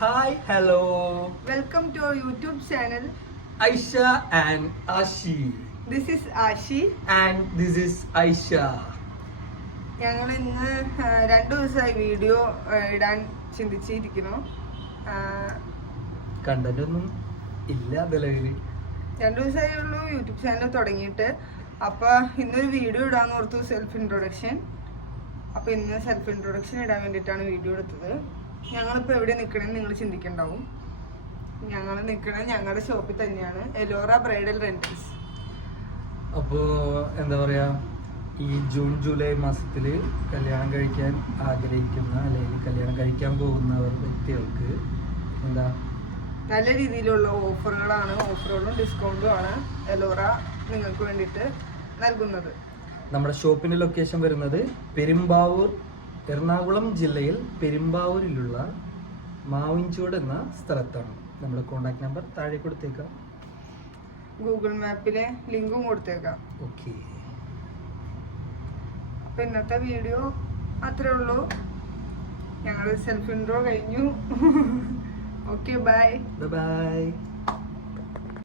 Hi, hello. Welcome to our YouTube channel. Aisha and Ashi. This is Ashi. And this is Aisha. ഞങ്ങൾ ഇന്ന് 2 ദിവസമായി video ഇടാൻ ചിന്തിച്ചിരിക്കുന്നു. Content ഒന്നും ഇല്ല നിലവില്. 2 ദിവസമായുള്ളൂ യൂട്യൂബ് ചാനൽ തുടങ്ങിയിട്ട്. അപ്പൊ ഇന്നൊരു വീഡിയോ ഇടാന്ന് ഓർത്തു, സെൽഫ് ഇൻട്രൊഡക്ഷൻ. അപ്പൊ ഇന്ന് സെൽഫ് ഇൻട്രൊഡക്ഷൻ ഇടാൻ വേണ്ടിയിട്ടാണ് വീഡിയോ എടുത്തത്. ഞങ്ങളിപ്പോൾ എവിടെ നിൽക്കണമെന്ന് നിങ്ങൾ ചിന്തിക്കണ്ടാവും. ഞങ്ങൾ നിൽക്കണത് ഞങ്ങളുടെ ഷോപ്പിൽ തന്നെയാണ്, എലോറ ബ്രൈഡൽ റെന്റൽസ്. അപ്പോൾ എന്താ പറയാ, ഈ ജൂൺ ജൂലൈ മാസത്തില് കല്യാണം കഴിക്കാൻ ആഗ്രഹിക്കുന്ന അല്ലെങ്കിൽ കല്യാണം കഴിക്കാൻ പോകുന്ന വ്യക്തികൾക്ക് എന്താ നല്ല രീതിയിലുള്ള ഓഫറുകളും ഡിസ്കൗണ്ടും ആണ് എലോറ നിങ്ങൾക്ക് വേണ്ടിയിട്ട് നൽകുന്നത്. നമ്മുടെ ഷോപ്പിന്റെ ലൊക്കേഷൻ വരുന്നത് പെരുമ്പാവൂർ, എറണാകുളം ജില്ലയിൽ പെരുമ്പാവൂരിലുള്ള മാവിൻചൂട് എന്ന സ്ഥലത്താണ്. നമ്മുടെ കോണ്ടാക്ട് നമ്പർ താഴെ കൊടുത്തേക്കാം, ഗൂഗിൾ മാപ്പിലെ ലിങ്കും കൊടുത്തേക്കാം. ഓക്കെ. അപ്പൊ ഇന്നത്തെ വീഡിയോ അത്രേ ഉള്ളൂ. ഞങ്ങൾ സെൽഫ് ഇൻട്രോ കഴിഞ്ഞു. Okay, bye bye.